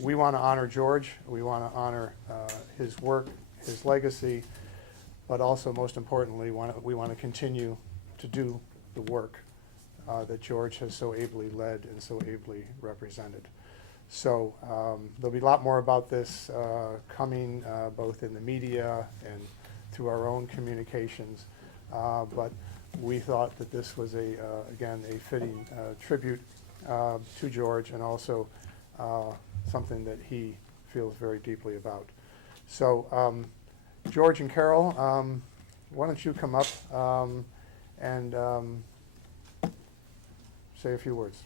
We want to honor George. We want to honor his work, his legacy, but also, most importantly, we want to continue to do the work that George has so ably led and so ably represented. So there'll be a lot more about this coming both in the media and through our own communications. But we thought that this was, again, a fitting tribute to George, and also something that he feels very deeply about. So George and Carol, why don't you come up and say a few words.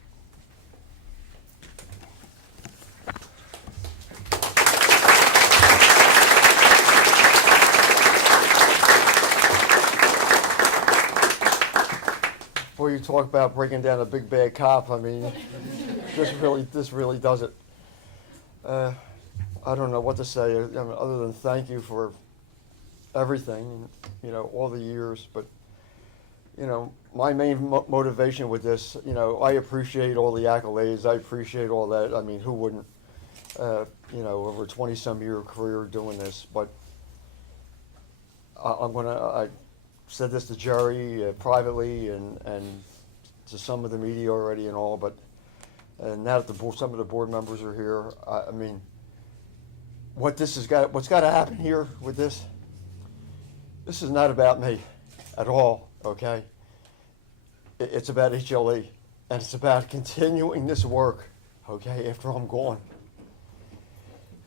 Before you talk about breaking down a big bad cop, I mean, this really does it. I don't know what to say other than thank you for everything, all the years. But, my main motivation with this, I appreciate all the accolades. I appreciate all that. I mean, who wouldn't? Over a 20-some year career doing this. But I said this to Jerry privately and to some of the media already and all, but now that some of the board members are here, I mean, what's got to happen here with this is not about me at all, okay? It's about HLE, and it's about continuing this work, okay, after I'm gone.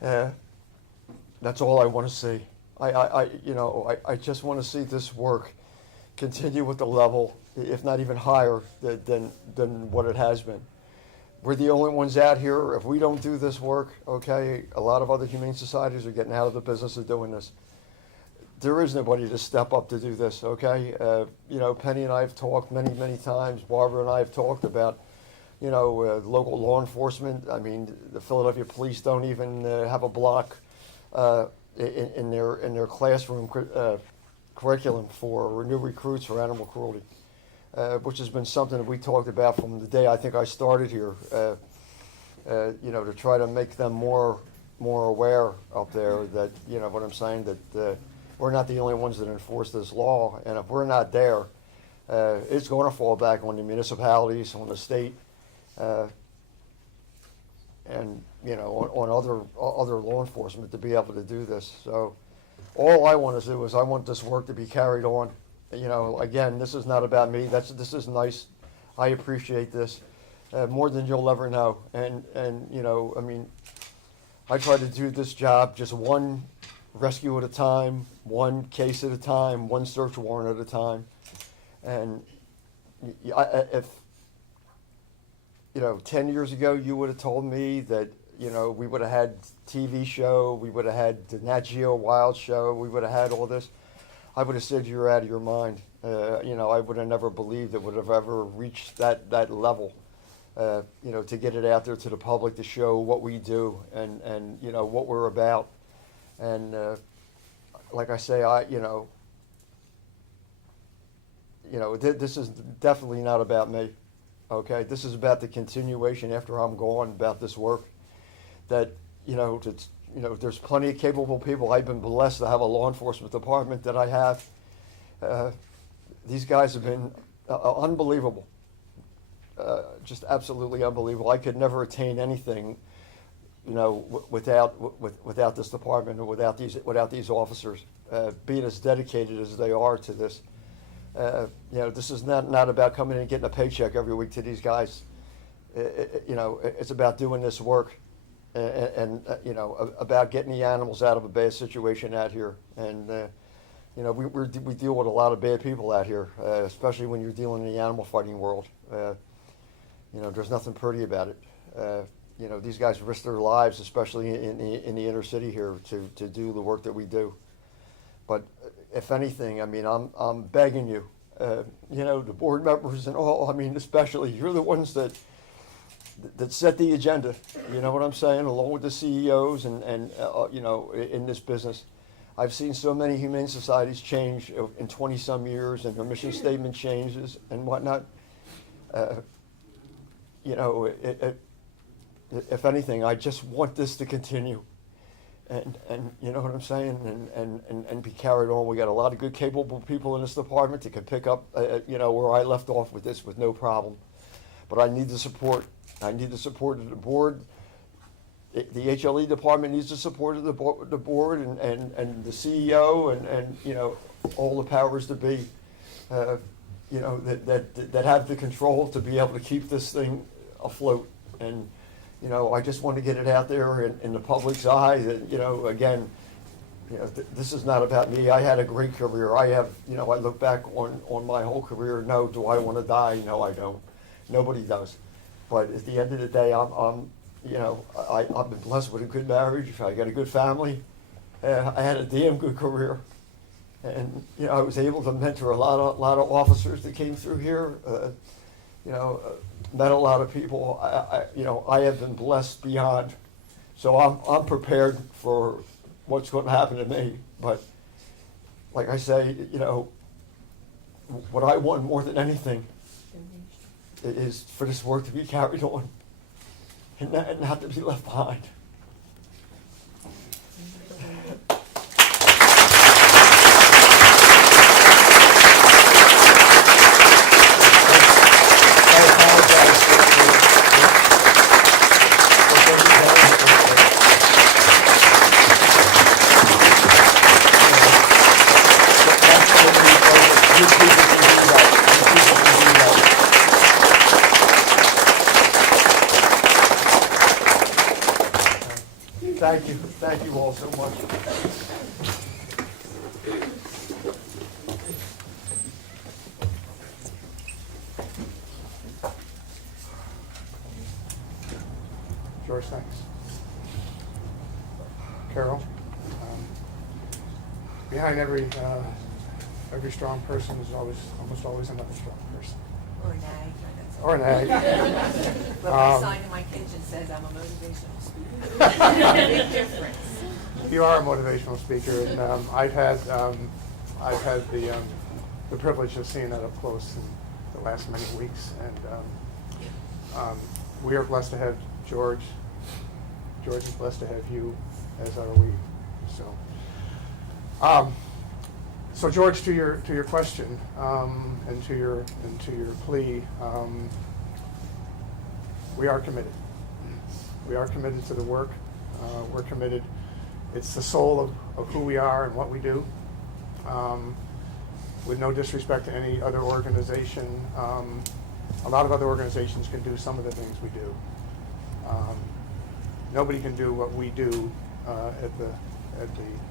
That's all I want to see. I just want to see this work continue with the level, if not even higher than what it has been. We're the only ones out here. If we don't do this work, okay, a lot of other humane societies are getting out of the business of doing this. There is nobody to step up to do this, okay? Penny and I have talked many times. Barbara and I have talked about, local law enforcement. I mean, the Philadelphia police don't even have a block in their classroom curriculum for new recruits for animal cruelty, which has been something that we talked about from the day I think I started here. To try to make them more aware up there that what I'm saying, that we're not the only ones that enforce this law, and if we're not there, it's going to fall back on the municipalities, on the state, and on other law enforcement to be able to do this. So all I want to do is I want this work to be carried on. Again, this is not about me. This is nice. I appreciate this more than you'll ever know. And I mean, I try to do this job just one rescue at a time, one case at a time, one search warrant at a time. And if 10 years ago you would have told me that we would have had TV show, we would have had the Nat Geo Wild show, we would have had all this, I would have said you're out of your mind. I would have never believed it would have ever reached that level. To get it out there to the public, to show what we do and what we're about. And like I say, this is definitely not about me. Okay, this is about the continuation after I'm gone, about this work. That there's plenty of capable people. I've been blessed to have a law enforcement department that I have. These guys have been unbelievable, just absolutely unbelievable. I could never attain anything, without this department or without these officers being as dedicated as they are to this. This is not about coming in and getting a paycheck every week to these guys. It's about doing this work. And about getting the animals out of a bad situation out here. And, we deal with a lot of bad people out here, especially when you're dealing in the animal fighting world. There's nothing pretty about it. These guys risk their lives, especially in the inner city here, to do the work that we do. But if anything, I mean, I'm begging you, the board members and all, I mean, especially, you're the ones that set the agenda, you know what I'm saying, along with the CEOs and in this business. I've seen so many humane societies change in 20-some years, and their mission statement changes and whatnot. if anything, I just want this to continue. And you know what I'm saying, and be carried on. We got a lot of good, capable people in this department that can pick up, you know, where I left off with this with no problem. But I need the support. I need the support of the board. The HLE department needs the support of the board and the CEO and you know, all the powers that be, you know, that have the control to be able to keep this thing afloat. And you know, I just want to get it out there in the public's eye that, you know, again, you know, this is not about me. I had a great career. I have, you know, I look back on my whole career. No, do I want to die? No, I don't. Nobody does. But at the end of the day, I'm you know, I've been blessed with a good marriage. I got a good family. I had a damn good career. And, you know, I was able to mentor a lot of officers that came through here. You know, met a lot of people. You know, I have been blessed beyond. So I'm prepared for what's going to happen to me. But like I say, you know, what I want more than anything is for this work to be carried on and not to be left behind. Thank you. Thank you all so much. George, thanks. Carol, behind every strong person is almost always another strong person. Or nag. Or nag. But my sign in my kitchen says I'm a motivational speaker. Big difference. You are a motivational speaker, and I've had the privilege of seeing that up close in the last many weeks, and we are blessed to have George. George is blessed to have you, as are we. So George, to your question, and to your plea, we are committed. We are committed to the work. We're committed. It's the soul of who we are and what we do. With no disrespect to any other organization, a lot of other organizations can do some of the things we do. Nobody can do what we do at the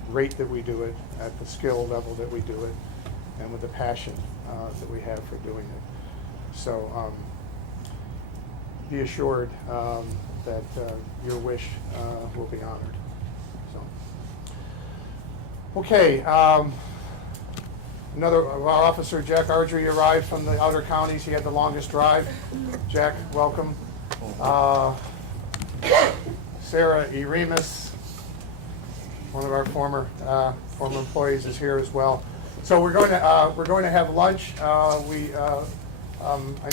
rate that we do it, at the skill level that we do it, and with the passion that we have for doing it. So be assured that your wish will be honored. So, okay. Another our officer, Jack Ardrey, arrived from the outer counties. He had the longest drive. Jack, welcome. Sarah E. Remus, one of our former employees, is here as well. So we're going to have lunch. I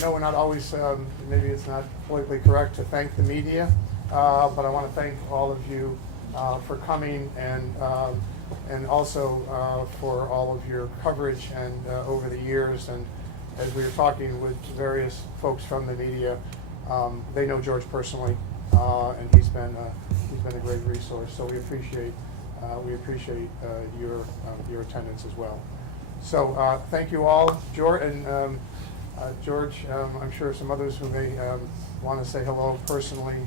know we're not always, maybe it's not politically correct to thank the media, but I want to thank all of you for coming and also for all of your coverage and over the years. And as we were talking with various folks from the media, they know George personally, and he's been a great resource. So we appreciate your attendance as well. So thank you all, George, and George. I'm sure some others who may want to say hello personally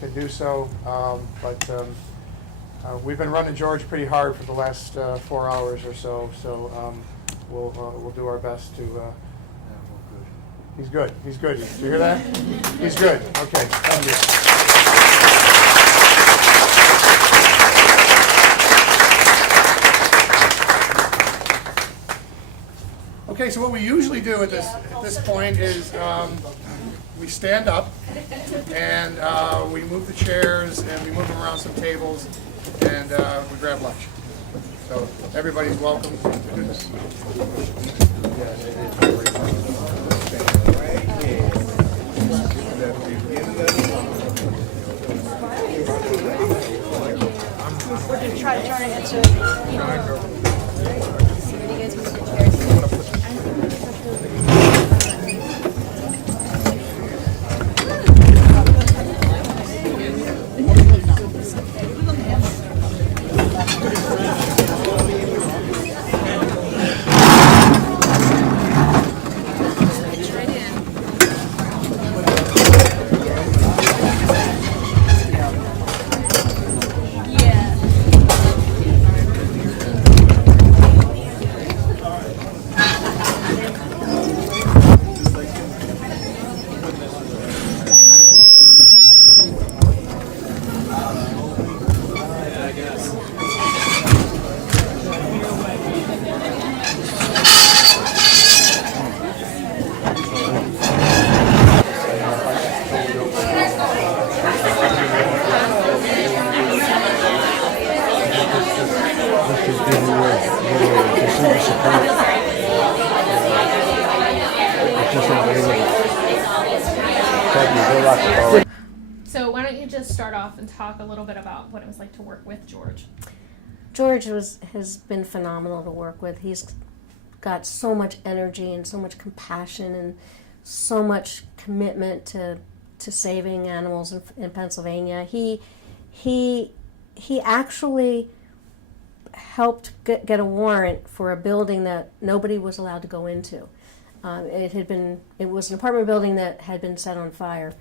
can do so, but we've been running George pretty hard for the last 4 hours or so. So we'll do our best to. He's good. He's good. Did you hear that? He's good. Okay. Thank you. Okay, so what we usually do at this point is we stand up and we move the chairs and we move them around some tables and we grab lunch. So everybody's welcome to do this. So why don't you just start off and talk a little bit about what it was like to work with George? George has been phenomenal to work with. He's got so much energy and so much compassion and so much commitment to saving animals in Pennsylvania. He actually helped get a warrant for a building that nobody was allowed to go into. It was an apartment building that had been set on fire,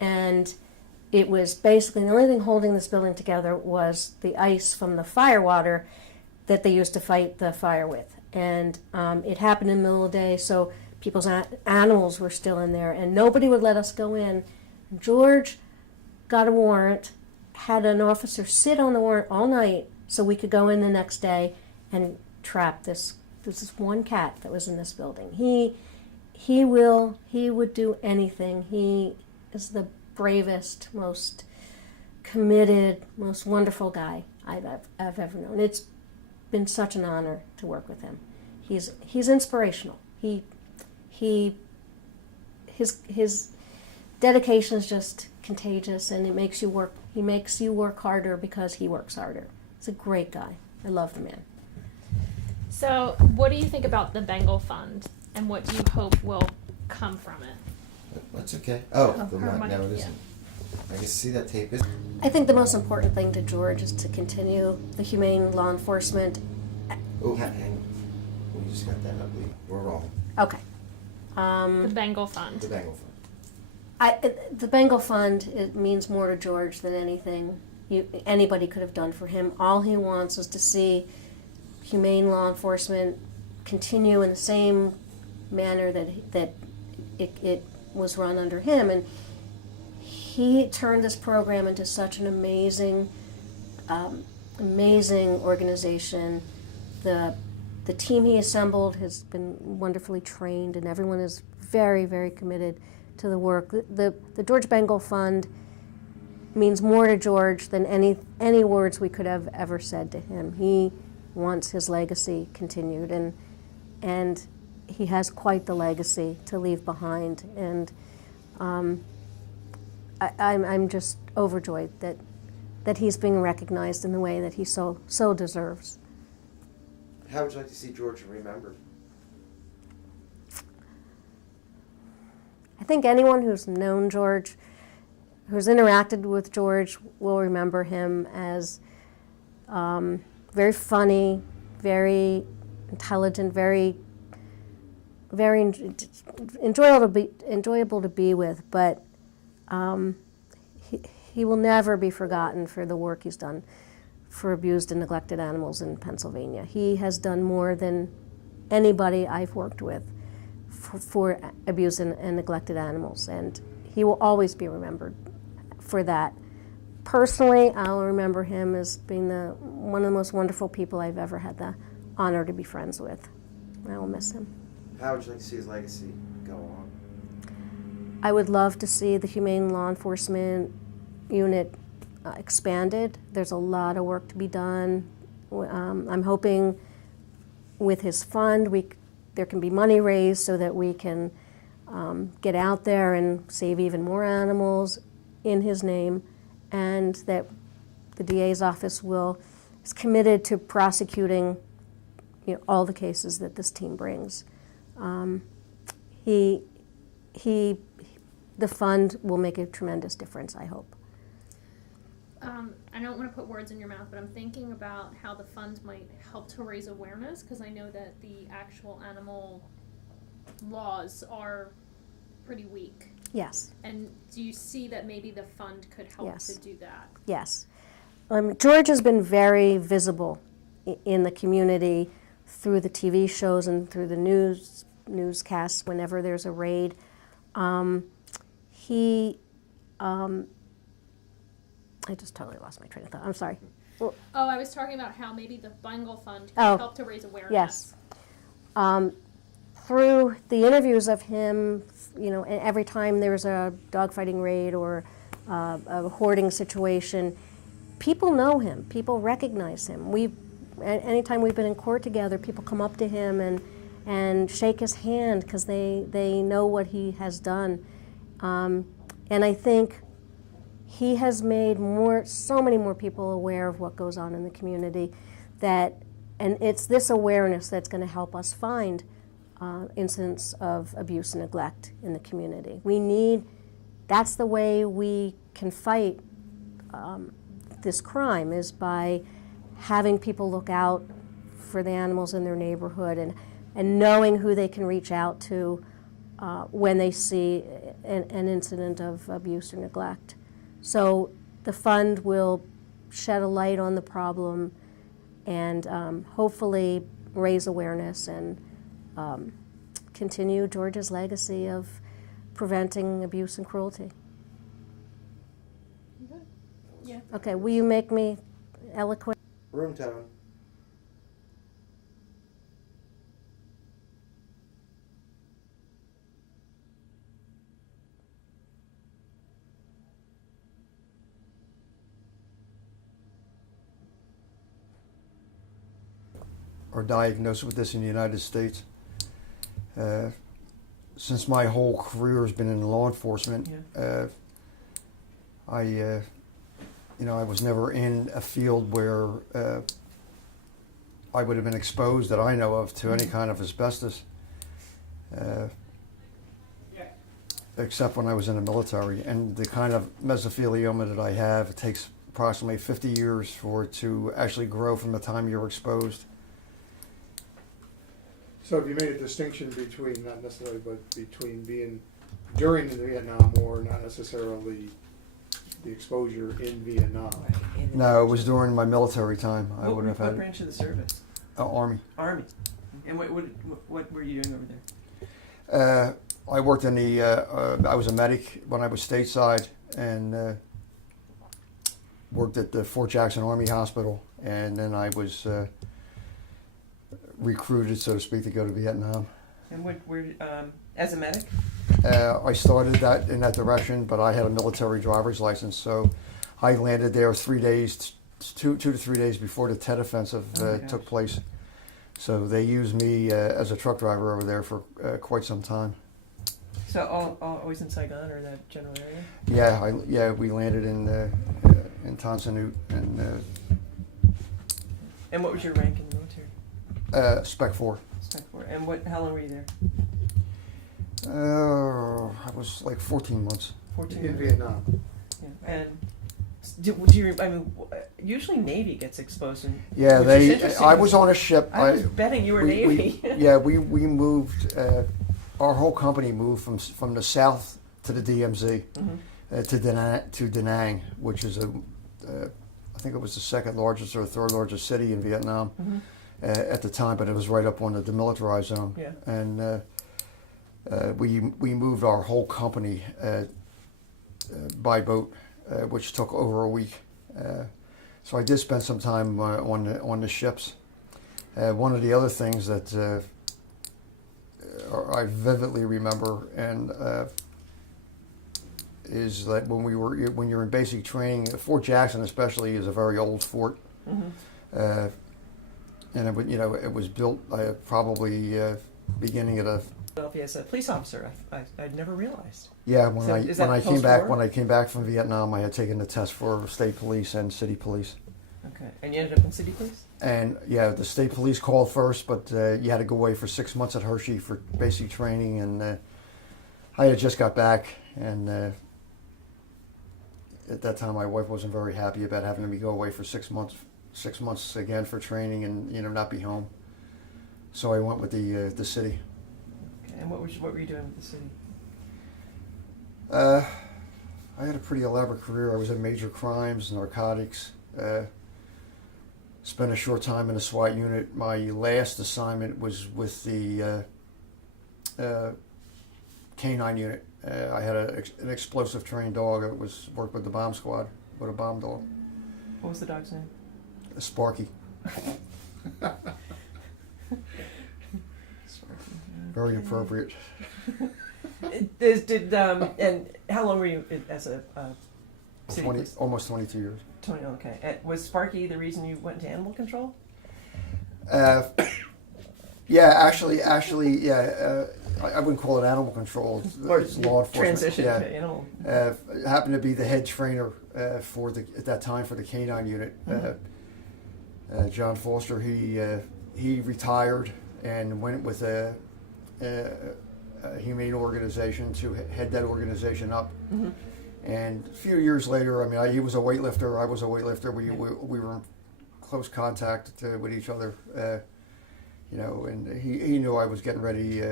and it was basically the only thing holding this building together was the ice from the fire water that they used to fight the fire with. And it happened in the middle of the day, so people's animals were still in there, and nobody would let us go in. George got a warrant, had an officer sit on the warrant all night so we could go in the next day and trap this one cat that was in this building. He would do anything. He is the bravest, most committed, most wonderful guy I've ever known. It's been such an honor to work with him. He's inspirational. His dedication is just contagious, and it makes you work. He makes you work harder because he works harder. He's a great guy. I love the man. So what do you think about the Bengal Fund, and what do you hope will come from it? That's okay. Oh, the her money. money, No, it yeah. isn't. I can see that tape. I think the most important thing to George is to continue the humane law enforcement. Oh, hang on. We just got that up. We're wrong. Okay. The Bengal Fund. The Bengal Fund. The Bengal Fund, it means more to George than anything anybody could have done for him. All he wants is to see humane law enforcement continue in the same manner that it was run under him. And he turned this program into such an amazing organization. The team he assembled has been wonderfully trained, and everyone is very, very committed to the work. The George Bengal Fund means more to George than any words we could have ever said to him. He wants his legacy continued, and he has quite the legacy to leave behind. And I'm just overjoyed that he's being recognized in the way that he so deserves. How would you like to see George remembered? I think anyone who's known George, who's interacted with George, will remember him as very funny, very intelligent, very enjoyable to be with. But he will never be forgotten for the work he's done for abused and neglected animals in Pennsylvania. He has done more than anybody I've worked with for abused and neglected animals, and he will always be remembered for that. Personally, I'll remember him as being one of the most wonderful people I've ever had the honor to be friends with. I will miss him. How would you like to see his legacy go on? I would love to see the Humane Law Enforcement Unit expanded. There's a lot of work to be done. I'm hoping with his fund there can be money raised so that we can get out there and save even more animals in his name, and that the DA's office will is committed to prosecuting, all the cases that this team brings. The fund will make a tremendous difference, I hope. I don't want to put words in your mouth, but I'm thinking about how the fund might help to raise awareness, because I know that the actual animal laws are pretty weak. Yes, And do you see that maybe the fund could help Yes. to do that? yes. George has been very visible in the community through the TV shows and through the newscasts whenever there's a raid. I just totally lost my train of thought. I'm sorry. Oh, I was talking about how maybe the Bengal fund could Oh, help to raise awareness. yes. Through the interviews of him, and every time there's a dogfighting raid or a hoarding situation, people know him. People recognize him. Anytime we've been in court together, people come up to him and shake his hand because they know what he has done. And I think he has made so many more people aware of what goes on in the community, and it's this awareness that's going to help us find incidents of abuse and neglect in the community. That's the way we can fight this crime, is by having people look out for the animals in their neighborhood and knowing who they can reach out to when they see an incident of abuse or neglect. So the fund will shed a light on the problem and hopefully raise awareness and continue George's legacy of preventing abuse and cruelty. Yeah. Okay, will you make me eloquent? Room tone. Are diagnosed with this in the United States. Since my whole career has been in law enforcement, I was never in a field where I would have been exposed, that I know of, to any kind of asbestos, except when I was in the military. And the kind of mesothelioma that I have, it takes approximately 50 years for it to actually grow from the time you're exposed. So have you made a distinction between, not necessarily, but between being during the Vietnam War, not necessarily the exposure in Vietnam? No, it was during my military time. I What, would have what had branch of the service? Army. Army. And what were you doing over there? I worked in the. I was a medic when I was stateside, and worked at the Fort Jackson Army Hospital, and then I was recruited, so to speak, to go to Vietnam. And as a medic? I started that in that direction, but I had a military driver's license, so I landed there 3 days, 2 to 3 days before the Tet Offensive took place. So they used me as a truck driver over there for quite some time. So always in Saigon or that general area? Yeah, we landed in Tan Son Nhut, And what was your rank in the military? Spec 4. Spec 4. And how long were you there? I was like 14 months. 14 In years. Vietnam. Yeah. And usually Navy gets exposed. Yeah, which is they. interesting. I was on a ship. I was betting you were Navy. We moved. Our whole company moved from the south to the DMZ, to Da Nang, which is I think it was the second largest or third largest city in Vietnam at the time, but it was right up on the demilitarized zone. Yeah. And we moved our whole company by boat, which took over a week. So I did spend some time on the ships. One of the other things that I vividly remember is that when you're in basic training, Fort Jackson especially is a very old fort, and it was built probably beginning of the. Philadelphia as a police officer, I'd never realized. Yeah, Is that when I came back post-war? when I came back from Vietnam, I had taken the test for state police and city police. Okay. And you ended up in city police? And yeah, the state police called first, but you had to go away for 6 months at Hershey for basic training, and I had just got back, and at that time my wife wasn't very happy about having me go away for 6 months, 6 months again for training, and not be home. So I went with the city. Okay. And what were you doing with the city? I had a pretty elaborate career. I was in major crimes, narcotics. Spent a short time in the SWAT unit. My last assignment was with the K-9 unit. I had an explosive trained dog. I worked with the bomb squad with a bomb dog. What was the dog's name? Sparky. Very appropriate. And how long were you as a city 20, police? almost 22 years. 20, okay. And was Sparky the reason you went into animal control? Yeah, actually, yeah. I wouldn't call it animal control. It's law enforcement. Transition Yeah. to animal. Happened to be the head trainer at that time for the K-9 unit. John Foster. He retired and went with a humane organization to head that organization up. Mm-hmm. And a few years later, I mean, he was a weightlifter. I was a weightlifter. We were in close contact with each other. And he knew I was getting ready.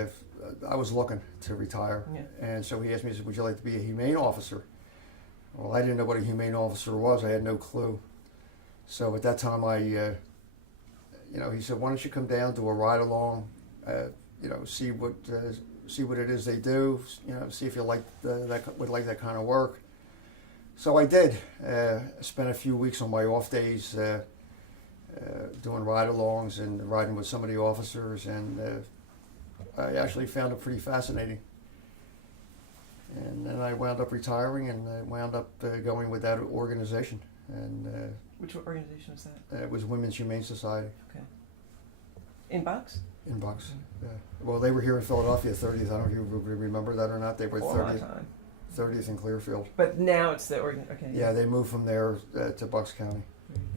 I was looking to retire, and so he asked me, he said, "Would you like to be a humane officer?" Well, I didn't know what a humane officer was. I had no clue. So at that time, he said, "Why don't you come down, do a ride along, see what it is they do, see if you would like that kind of work." So I did. Spent a few weeks on my off days doing ride-alongs and riding with some of the officers, and I actually found it pretty fascinating. And then I wound up retiring, and I wound up going with that organization. And Which organization was that? it was Women's Humane Society Okay. In Bucks? in Bucks. Yeah. Well, they were here in Philadelphia, 30th. I don't know if you remember that or not. They were All my time. 30th in Clearfield. But now it's the organ. Okay. Yeah, they moved from there to Bucks County. Clearfield.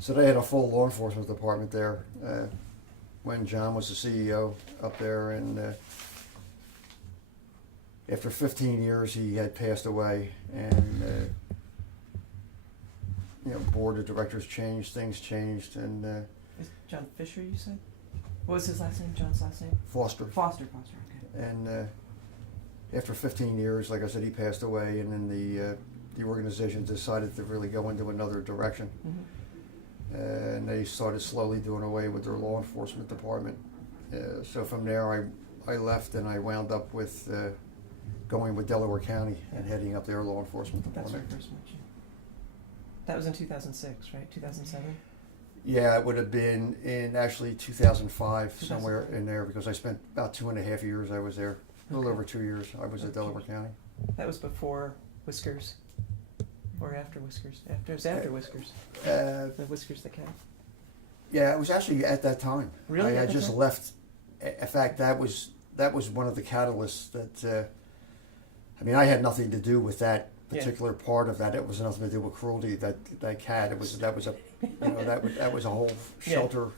So they had a full law enforcement department there when John was the CEO up there, and after 15 years he had passed away, and board of directors changed, things changed, and Is John Fisher, you said? What was his last name? John's last name? Foster. Foster. Okay. And after 15 years, like I said, he passed away, and then the organization decided to really go into another direction. Mm-hmm. And they started slowly doing away with their law enforcement department. So from there, I left, and I wound up with going with Delaware County and heading up their law enforcement That's where I department. first met you. That was in 2006, right? 2007? Yeah, it would have been in actually 2005, somewhere in there, because I spent about 2.5 years I was there. A little over 2 years I was at Delaware County. That was before Whiskers? Or after Whiskers? It was after Whiskers. The Whiskers the cat. Yeah, it was actually at that time. Really? I At had that just time? left. In fact, that was one of the catalysts that. I had nothing to do with that particular part of that. It was nothing to do with cruelty. That cat. That was a whole shelter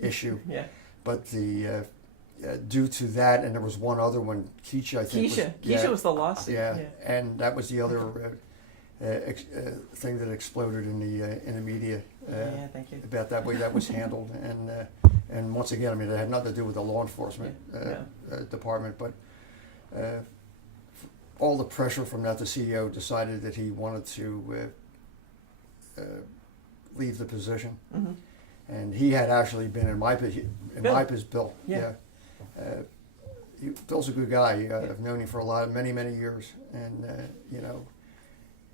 issue. Yeah. But due to that, and there was one other one, Keisha, I think. Keisha was the lawsuit. Yeah, and that was the other thing that exploded in the media. Yeah, thank you. About that way that was handled, and once again, it had nothing to do with the law enforcement department, but all the pressure from that, the CEO decided that he wanted to leave the position, Mm-hmm. and he had actually been in my Bill. Yeah. Bill's a good guy. I've known him for many years, and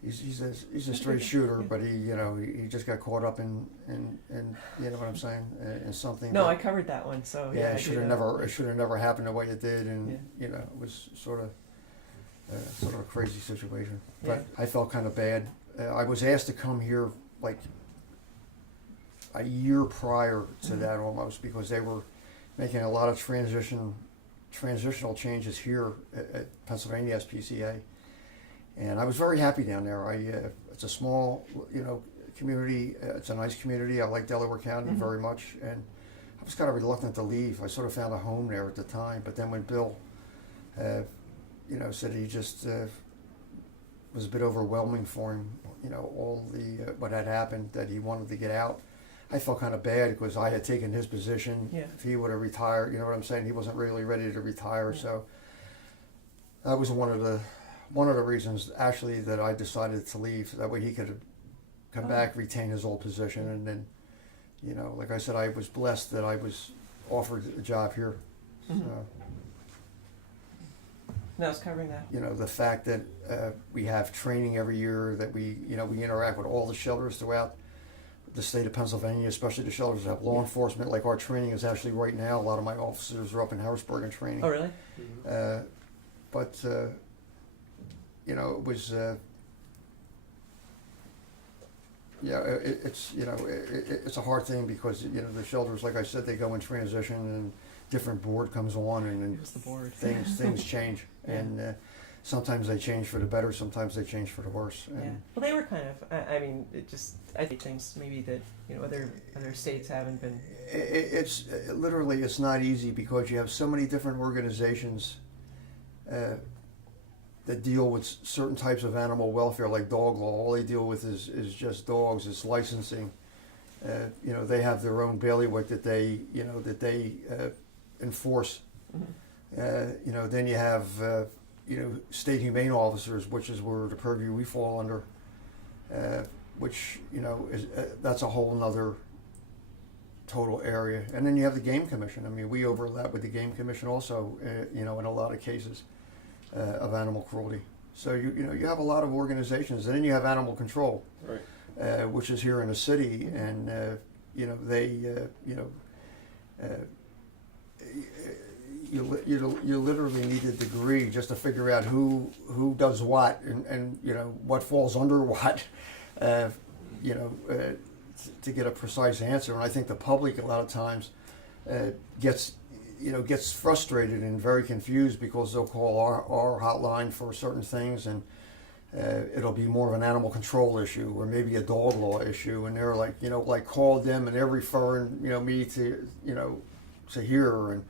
he's a straight shooter, but he just got caught up in you know what I'm saying, in something. No, I covered that one, so yeah. It should have never happened the way it did, and it was sort of a crazy situation. But I felt kind of bad. I was asked to come here like a year prior to that almost, because they were making a lot of transitional changes here at Pennsylvania SPCA, and I was very happy down there. It's a small, community. It's a nice community. I like Delaware County very much, and I was kind of reluctant to leave. I sort of found a home there at the time, but then when Bill, said he just was a bit overwhelming for him, all the what had happened, that he wanted to get out. I felt kind of bad because I had taken his position. Yeah. If he would have retired, you know what I'm saying? He wasn't really ready to retire, so that was one of the reasons actually that I decided to leave. That way he could come back, retain his old position, and then, like I said, I was blessed that I was offered a job here. Mhm. So, No, it's covering that. the fact that we have training every year, that we interact with all the shelters throughout the state of Pennsylvania, especially the shelters that have law enforcement. Like our training is actually right now, a lot of my officers are up in Harrisburg in training. Oh, really? But it was, it's a hard thing because, the shelters, like I said, they go in transition and different board comes on and It was the board. things change. Yeah. And sometimes they change for the better, sometimes they change for the worse. Yeah. And Well, they were kind of. I think things maybe that other states haven't been. it's literally, it's not easy because you have so many different organizations that deal with certain types of animal welfare, like dog law. All they deal with is just dogs. It's licensing. They have their own bailiwick that they enforce. Mhm. Then you have state humane officers, which is where the purview we fall under, which is that's a whole nother total area. And then you have the game commission. I mean, we overlap with the game commission also, in a lot of cases of animal cruelty. So you have a lot of organizations, and then you have animal control, Right. which is here in the city, and you literally need a degree just to figure out who does what and what falls under what, to get a precise answer. And I think the public a lot of times gets frustrated and very confused because they'll call our hotline for certain things, and it'll be more of an animal control issue or maybe a dog law issue, and they're like call them and they're referring me to to here, and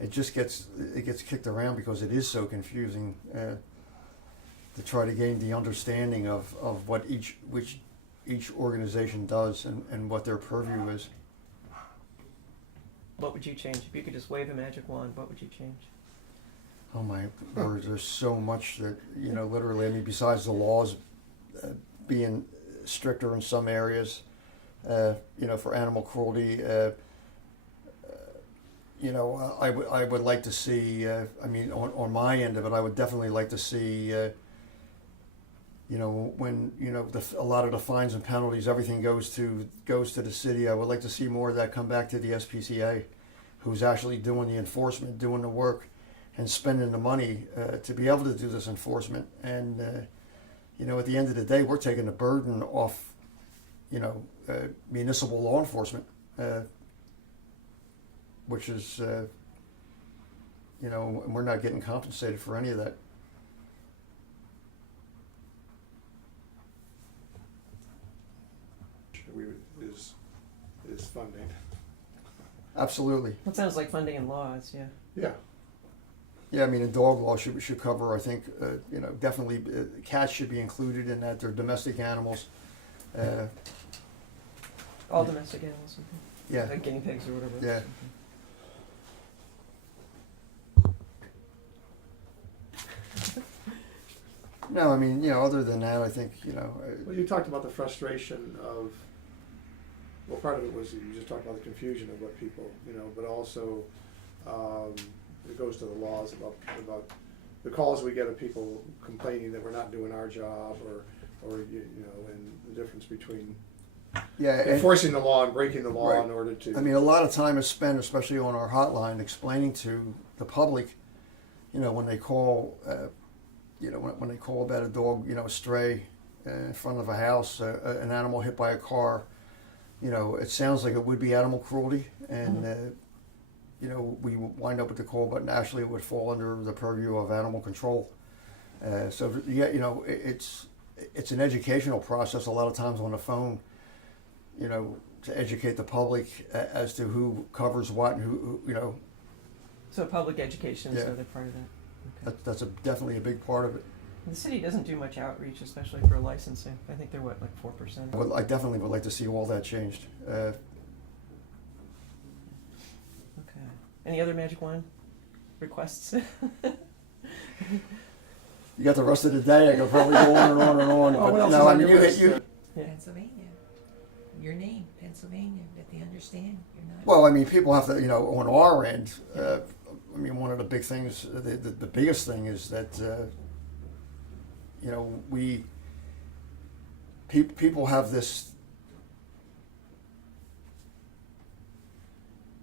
it gets kicked around because it is so confusing to try to gain the understanding of what each organization does and what their purview is. What would you change if you could just wave a magic wand? What would you change? Oh my word, there's so much that, literally, I mean, besides the laws being stricter in some areas, for animal cruelty, I would like to see, on my end of it, I would definitely like to see, when, a lot of the fines and penalties, everything goes to the city. I would like to see more of that come back to the SPCA, who's actually doing the enforcement, doing the work, and spending the money to be able to do this enforcement. And, at the end of the day, we're taking the burden off, municipal law enforcement, which is, and we're not getting compensated for any of that. Is funding. Absolutely. That sounds like funding and laws. Yeah. Yeah. Yeah, I mean, and dog law should cover, I think, definitely cats should be included in that. They're domestic animals. All domestic animals. Yeah. Like guinea pigs or whatever. Yeah. No, I mean, other than that, I think, Well, you talked about the frustration of, well, part of it was you just talked about the confusion of what people, but also it goes to the laws about the calls we get of people complaining that we're not doing our job, or and the difference between enforcing the law and breaking the law Right. in order to. I mean, a lot of time is spent, especially on our hotline, explaining to the public, when they call, when they call about a dog, stray in front of a house, an animal hit by a car, it sounds like it would be animal cruelty, and we wind up with the call, but actually it would fall under the purview of animal control. So yeah, it's an educational process a lot of times on the phone, you know, to educate the public as to who covers what and who you know, So public education is Yeah. another part of that. Okay. that's definitely a big part of it. The city doesn't do much outreach, especially for licensing. I think they're what, like 4%? I definitely would like to see all that changed. Okay. Any other magic wand requests? You got the rest of the day. I could probably go on and on and on. Oh, what but else no, is I on mean, your list? Yeah. Pennsylvania. Your name, Pennsylvania, that they understand you're not. Well, I mean, people have to, you know, on our end. I mean, one of the big things, the biggest thing is that, you know, people have this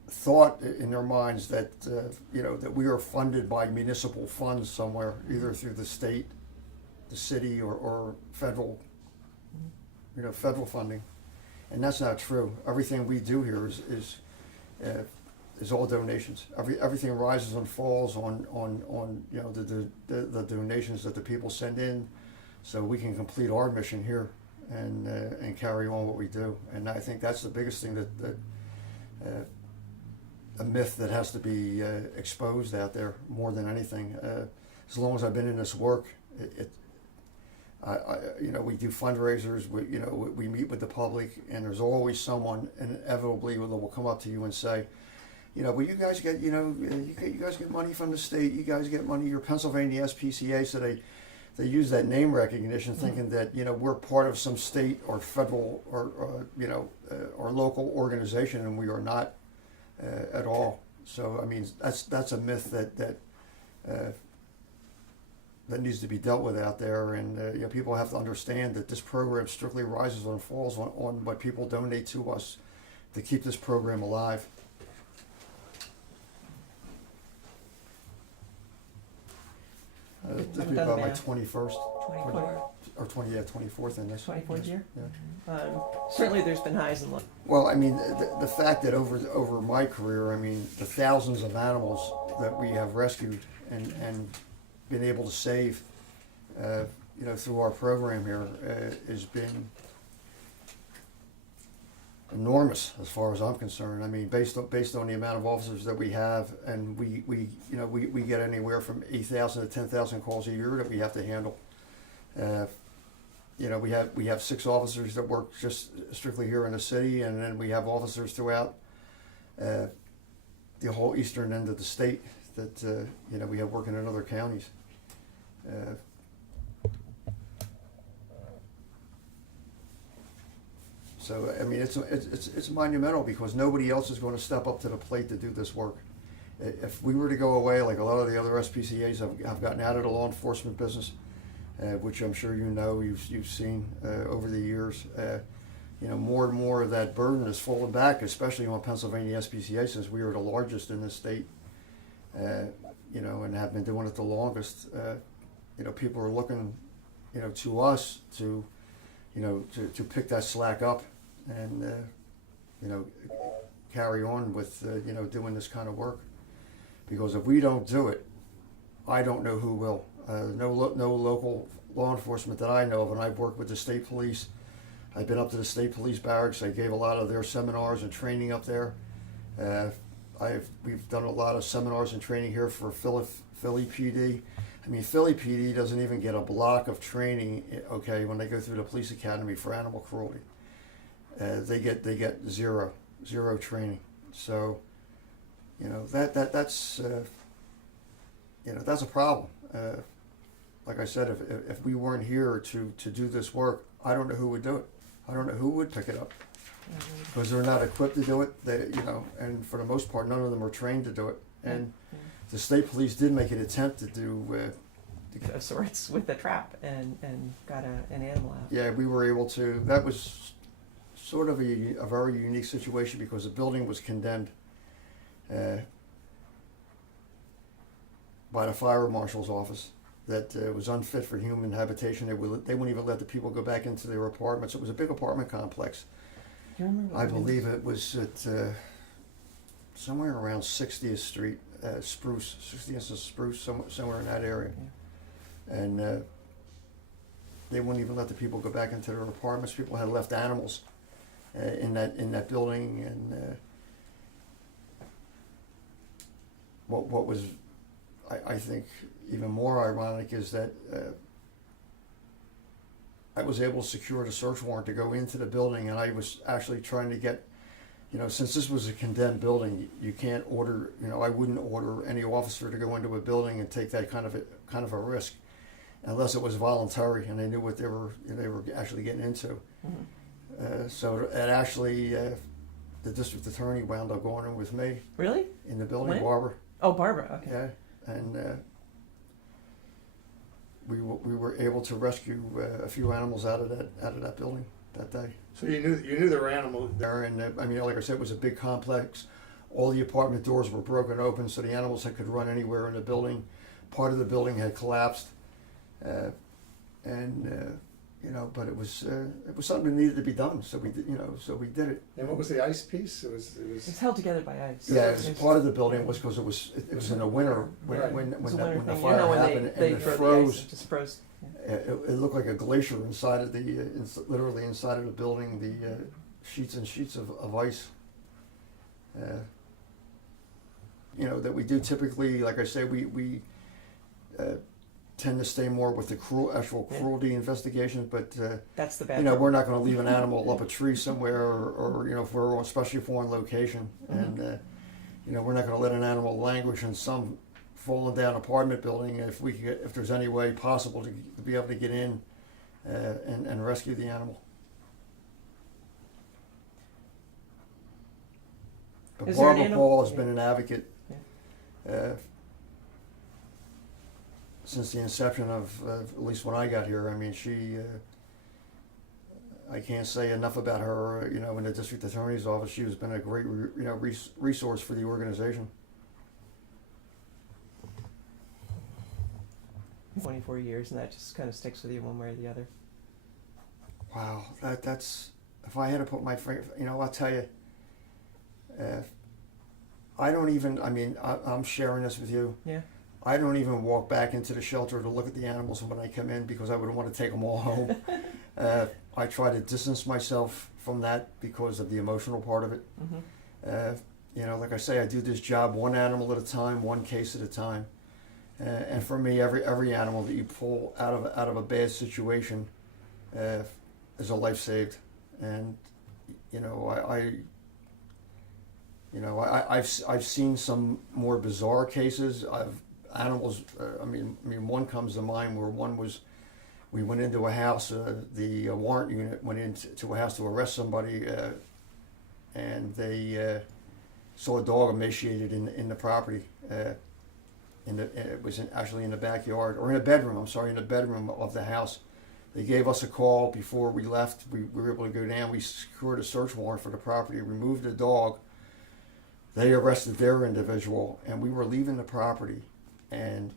thought in their minds that, you know, that we are funded by municipal funds somewhere, either through the state, the city, or federal, you know, federal funding. And that's not true. Everything we do here is all donations. Everything rises and falls on you know, the donations that the people send in, so we can complete our mission here and carry on what we do. And I think that's the biggest thing that a myth that has to be exposed out there more than anything. As long as I've been in this work, you know, we do fundraisers. We meet with the public, and there's always someone inevitably that will come up to you and say, you know, well, you guys get, you know, you guys get money from the state. You guys get money. You're Pennsylvania SPCA, so they use that name recognition, thinking that, you know, we're part of some state or federal or you know, or local organization, and we are not at all. So I mean, that's a myth that needs to be dealt with out there, and you know, people have to understand that this program strictly rises and falls on what people donate to us to keep this program alive. This will be about my 21st 24. or 24th in this. 24th year? Yeah. Certainly there's been highs and lows. Well, I mean, the fact that over my career, I mean, the thousands of animals that we have rescued and been able to save, you know, through our program here, has been enormous as far as I'm concerned. I mean, based on the amount of officers that we have, and we you know, we get anywhere from 8,000 to 10,000 calls a year that we have to handle. You know, we have 6 officers that work just strictly here in the city, and then we have officers throughout the whole eastern end of the state that you know, we have working in other counties. So I mean, it's monumental because nobody else is going to step up to the plate to do this work. If we were to go away, like a lot of the other SPCA's have gotten out of the law enforcement business, which I'm sure you know, you've seen over the years. You know, more and more of that burden is falling back, especially on Pennsylvania SPCA, since we are the largest in the state. You know, and have been doing it the longest. You know, people are looking, you know, to us to, you know, to pick that slack up and, you know, carry on with, you know, doing this kind of work. Because if we don't do it, I don't know who will. No local law enforcement that I know of, and I've worked with the state police. I've been up to the state police barracks. I gave a lot of their seminars and training up there. We've done a lot of seminars and training here for Philly PD. I mean, Philly PD doesn't even get a block of training, okay, when they go through the police academy for animal cruelty. They get zero training. So, you know, that's you know, that's a problem. Like I said, if we weren't here to do this work, I don't know who would do it. I don't know who would pick it up. Because they're not equipped to do it. They, you know, and for the most part, none of them are trained to do it. And the state police did make an attempt to do Of sorts with the trap and got an animal out. yeah, we were able to. That was sort of a very unique situation because the building was condemned by the fire marshal's office that was unfit for human habitation. They wouldn't even let the people go back into their apartments. It was a big apartment complex. Do you remember? I believe it was at somewhere around 60th Street, Spruce, 60th and Spruce, somewhere in that area. Yeah. And they wouldn't even let the people go back into their apartments. People had left animals in that building. And what was, I think, even more ironic is that I was able to secure the search warrant to go into the building, and I was actually trying to get, since this was a condemned building, you can't order, I wouldn't order any officer to go into a building and take that kind of a risk, unless it was voluntary and they knew what they were actually getting into. Mm-hmm. So it actually, the district attorney wound up going in with me Really? in the building, When? Barbara. Oh, Barbara. Okay. Yeah, and we were able to rescue a few animals out of that building that day. So you knew there were animals there. There, and like I said, it was a big complex. All the apartment doors were broken open, so the animals could run anywhere in the building. Part of the building had collapsed, but it was something that needed to be done. So we did, we did it. And what was the ice piece? It was. It's held together by ice. Yeah, it was part of the building was because it was in the winter when Right. when It's a the winter when the thing. fire when happened they and it throw the froze. ice, it just froze. Yeah. It looked like a glacier inside of literally inside of the building. The sheets and sheets of ice. That we do typically, like I say, we tend to stay more with the actual cruelty investigations, but That's the bad. we're not going to leave an animal up a tree somewhere, or if we're especially if we're on location, Mhm. and we're not going to let an animal languish in some fallen down apartment building if there's any way possible to be able to get in and rescue the animal. But Is there an Barbara animal- Paul has Yeah. been an advocate since the inception of at least when I got here. I mean, she. I can't say enough about her. In the district attorney's office, she has been a great resource for the organization. 24 years, and that just kind of sticks with you one way or the other. Wow, that's if I had to put my finger, I'll tell you. I don't even. I mean, I'm sharing this with you. Yeah. I don't even walk back into the shelter to look at the animals when I come in because I would want to take them all home. I try to distance myself from that because of the emotional part of it. Mm-hmm. Like I say, I do this job one animal at a time, one case at a time. And for me, every animal that you pull out of a bad situation is a life saved. And I've seen some more bizarre cases. Animals. One comes to mind where we went into a house. The warrant unit went into a house to arrest somebody, and they saw a dog emaciated in the property. It was actually in the backyard, or in a bedroom. I'm sorry, in the bedroom of the house. They gave us a call before we left. We were able to go down. We secured a search warrant for the property, removed the dog. They arrested their individual, and we were leaving the property. And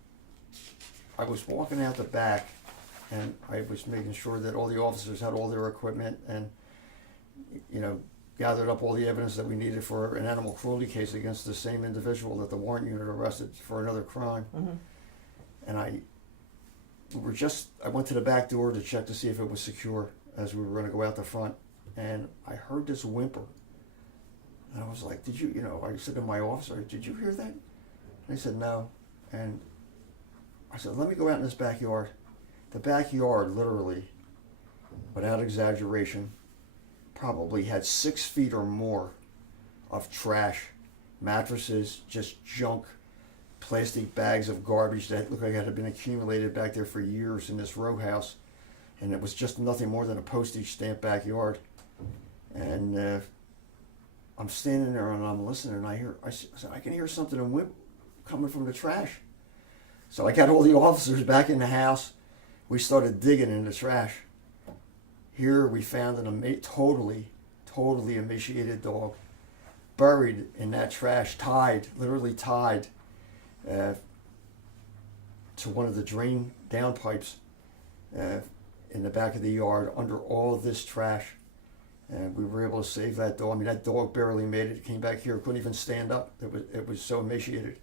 I was walking out the back, and I was making sure that all the officers had all their equipment, and gathered up all the evidence that we needed for an animal cruelty case against the same individual that the warrant unit arrested for another crime. Mm-hmm. And I went to the back door to check to see if it was secure as we were going to go out the front, and I heard this whimper. And I was like, I said to my officer, did you hear that? And they said, no. And I said, let me go out in this backyard. The backyard, literally, without exaggeration, probably had 6 feet or more of trash, mattresses, just junk, plastic bags of garbage that looked like it had been accumulated back there for years in this row house. And it was just nothing more than a postage stamp backyard. And I'm standing there and I'm listening, and I said, I can hear something coming from the trash. So I got all the officers back in the house. We started digging in the trash. Here we found an totally emaciated dog, buried in that trash, literally tied to one of the drain down pipes in the back of the yard under all of this trash. And we were able to save that dog. I mean, that dog barely made it. It came back here, couldn't even stand up. It was so emaciated.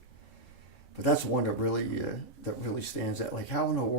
But that's one that really stands out. Like, how in the world